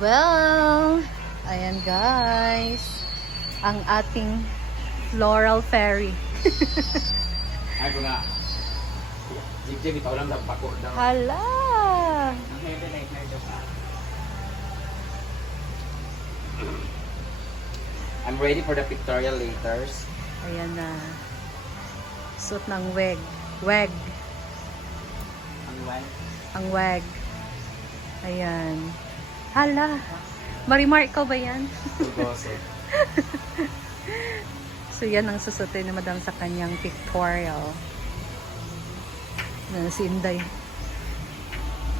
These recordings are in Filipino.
Well, ayan guys. Ang ating floral fairy. Ay ko na. Jig-jig, ito lang daw pako daw. Hala! I'm ready for the pictorial laters. Ayan na. Suot ng wig. Wag. Ang white. Ang wag. Ayan. Hala! Marimar, ikaw ba yan? Tugoso. So yan ang susutin ni Madam sa kanyang pictorial. Na si Inday.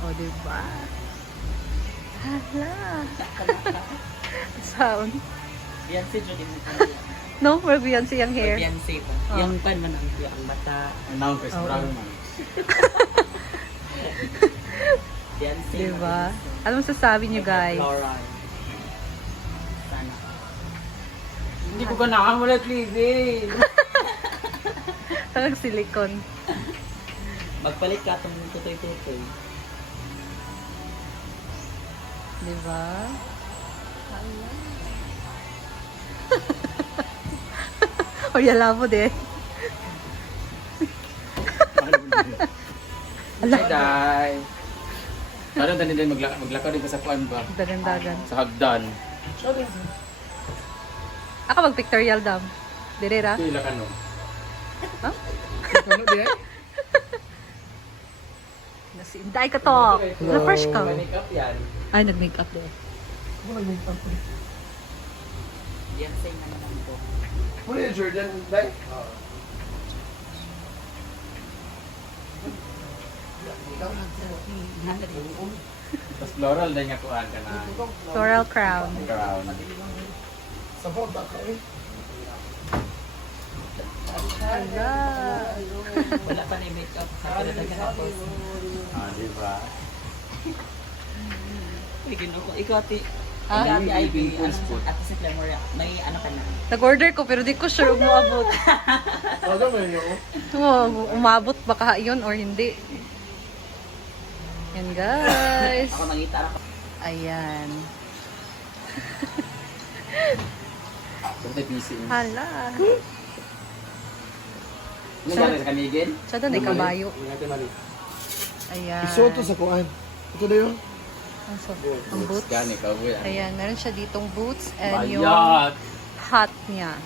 O, diba? Hala! Sound. Beyonce Judy mo. No, for Beyonce yung hair. Beyonce po. Oh. Yung pan man ang bata. And now, Chris Oo. Brown man. Beyonce. Diba? Anong sasabi nyo guys? Floral. Sana. Hindi ko ganahan mo lang, Clive. Talagang silicone. Magpalit ka itong tutoy-tutoy. Diba? Hala. O yala mo din. Hi, Day. Parang tanin din maglakaw din ka sa kuan ba? Dagan-dagan. Sa hagdan. Ako mag-pictorial dam. Direra? Ito ila ka no? Ha? Ano di ay? Nasinday ka to. Na-fresh ka. Make-up yan. Ay, nag-makeup din. Beyonce na naman po. Ano yung Jordan, Day? Tapos floral din nga kuan ka na. Floral crown. Crown. Sa phone, baka eh. Hala. Wala pa na yung makeup. Kapalatan ka na po. Ah, di ba? Uy, ginuko. Ikaw, ati. Ah? Ikaw, ati Ivy. Pimples po. Ati si Clemoria. May ano ka na. Nag-order ko pero di ko sure umabot. Ano mo yun? Umabot baka yun or hindi. Yan guys. Ako nangita ako. Ayan. Kung tayo busy. Hala. Ano gano'n sa kanigin? Siya doon ay kabayo. Ayan. Isoto sa kuan. Ito na yun. Ang boots. Gani ka po yan. Ayan, meron siya ditong boots and yung Bayat! hat niya.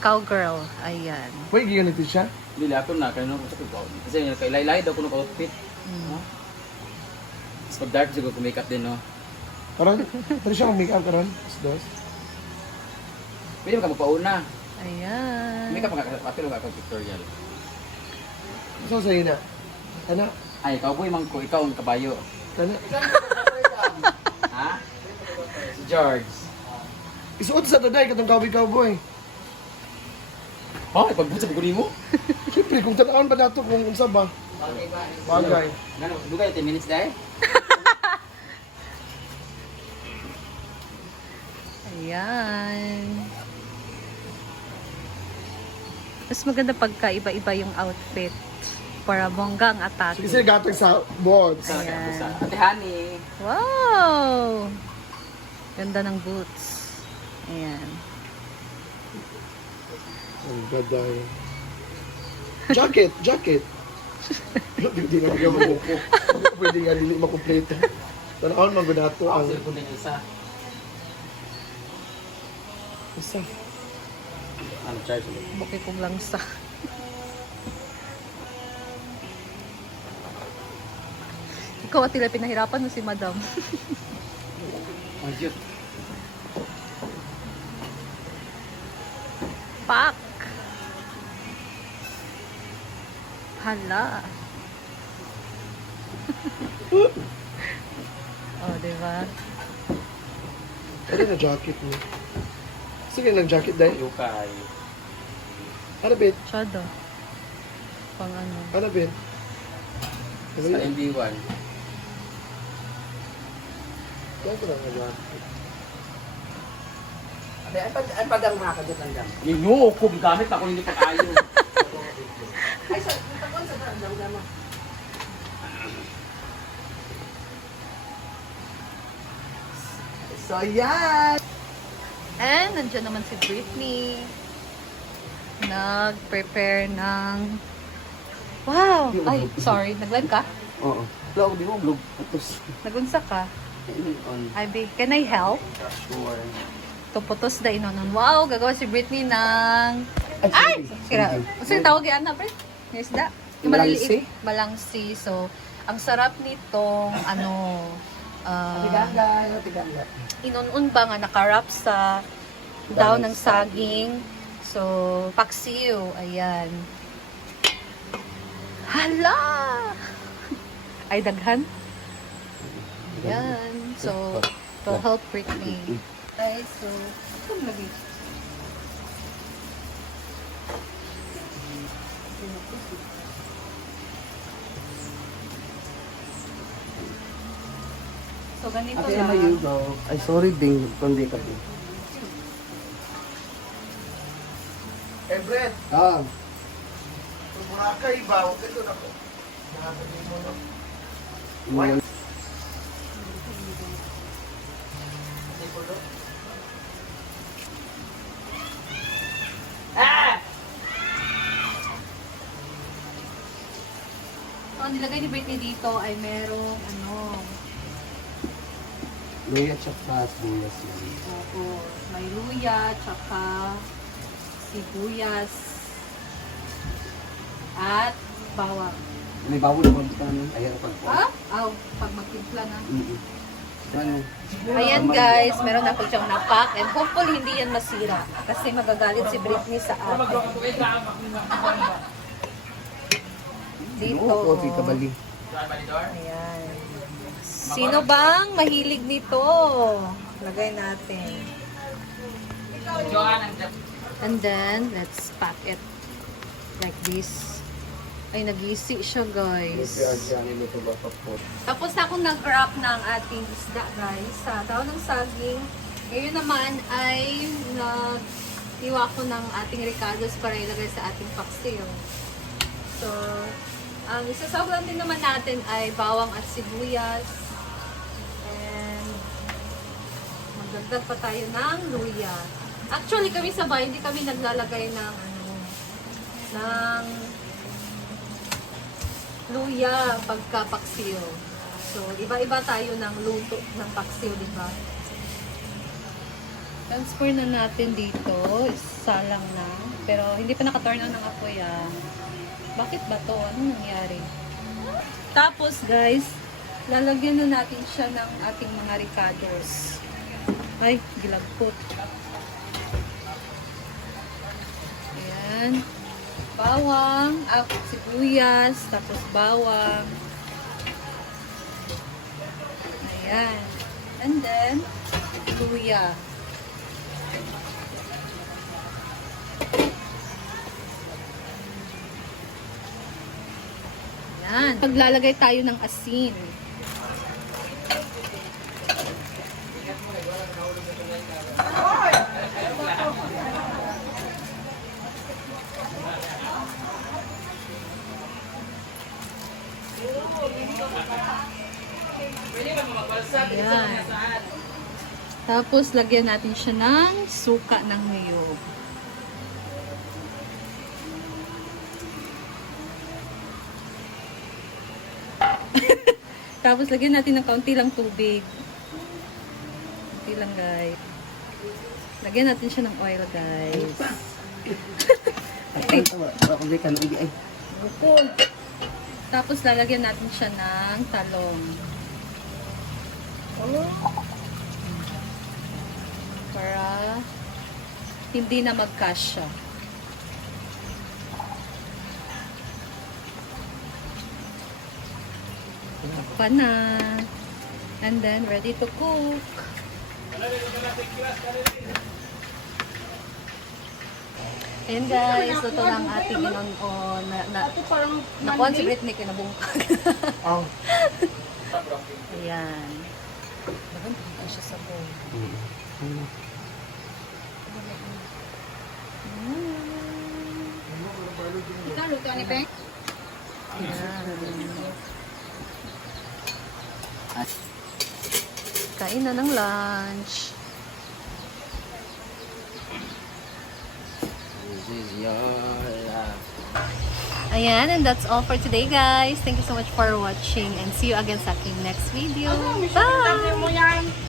Cowgirl. Ayan. Pwede ganito siya? Hindi ako na, kaya nung kasi kailaylay daw ko ng outfit. Mm. Tapos pag dark siguro ko makeup din, no? Parang, pwede siya mag-makeup karon? Dos. Pwede mo ka magpauna. Ayan. Makeup ka kapil mo ka pictorial. Gusto sa ina? Kana? Ay, ikaw po yung ko, ikaw ang kabayo. Kana? Ha? Si George. Isuot sa taday katong cowboy-cowboy. Ha? Ipagbuot sa pagkunin mo? Siyempre, kung tanawin ba nato kung unsa ba? Bagay. Gano, dugay 10 minutes dahil? Ayan. Mas maganda pagka iba-iba yung outfit. Para bongga ang atake. Sige, gatag sa boards. Sa Ayan. sa Ate Honey. Wow! Ganda ng boots. Ayan. Ang ganda yun. Jacket. Hindi na bigyan mo po. Pwede nga dili makumpleto. Tanawin mo nato Ang ang cellphone din isa. isa. Ano, charge ulit. Bukay kong langsa. Ikaw at tila pinahirapan mo si Madam. Ang cute. Pak! Hala! Oh, diba? Ano na jacket mo? Sige ng jacket dahil. Yukay. Ano Ben? Shadow. Pang ano. Ano Ben? Sa MB1. Kaya ko lang ang jacket. Ay, padang mga kadot ang dam. Ginoo ko, gamit ako hindi pag-ayo. Ay, sa takon sa dam dam. So, ayan! And nandiyan naman si Britney. Nag-prepare ng... Wow! Ay, sorry. Nag-live ka? Oo. Vlog, di mo vlog. Putos. Nagunsa ka? On. Ay, babe, can I help? Sure. Tuputos da inonon. Wow! Gagawa si Britney ng... Ay! Kira, kasi tawag yan na, Brit? Yung isda? Yung Malangsi? maliliit. Malangsi. So, ang sarap nitong, ano... Tiganga. Inunon ba nga nakarap sa daw ng saging. So, paksiw. Ayan. Hala! Ay, daghan? Ayan. So, to help Britney. Ay, so, ito lagi. So, ganito Okay, lang. you go. Ay, sorry, Bing. Kundi ka, Bing. Eh, Brett. Ah. Burakay ba? Huwag ito na ko. Nakapagin mo na. Why? So, ang nilagay ni Britney dito ay merong ano, Luya tsaka sibuyas yan. oo, may luya, tsaka sibuyas, at bawang. May bawal na konti ka namin. Ayan, pag po. Ah? Aw, pag magtimpla na. Ano? Ayan guys, meron ako siyang napak and hopefully hindi yan masira kasi magagalit si Britney sa akin. Dito. Oo, konti ka bali. Ayan. Sino bang mahilig nito? Lagay natin. And then, let's pack it like this. Ay, nag-isi siya, guys. Tapos ako nag-wrap ng ating isda, guys, sa daw ng saging. Ngayon naman ay nag-iwa ko ng ating ricados para ilagay sa ating paksiw. So, ang isasawlan din naman natin ay bawang at sibuyas. And magdagdag pa tayo ng luya. Actually, kami sa bahay, hindi kami naglalagay ng ng luya pagka-paksiw. So, iba-iba tayo ng luto ng paksiw, di ba? Transfer na natin dito. Isa lang na. Pero hindi pa naka-turn on ng apoy ah. Bakit ba to? Ano nangyari? Tapos guys, lalagyan na natin siya ng ating mga ricados. Ay, gilagpot. Ayan. Bawang, sibuyas, tapos bawang. Ayan. And then, luya. Ayan. Paglalagay tayo ng asin. Ayan. Tapos, lagyan natin siya ng suka ng niyog. Tapos, lagyan natin ng kaunti lang tubig. Kaunti lang, guys. Lagyan natin siya ng oil, guys. Tapos, lalagyan natin siya ng talong. Para hindi na magkasya. Pa na. And then, ready to cook. Ayan guys, ito lang ating inon-on. Nakuhan si Britney, kinabungkag. Oh. Ayan. Nagandang siya sa bowl. Ikaw, luto ni Peng? Ayan. Kain na ng lunch. This is your love. Ayan, and that's all for today, guys. Thank you so much for watching and see you again sa aking next video. Bye!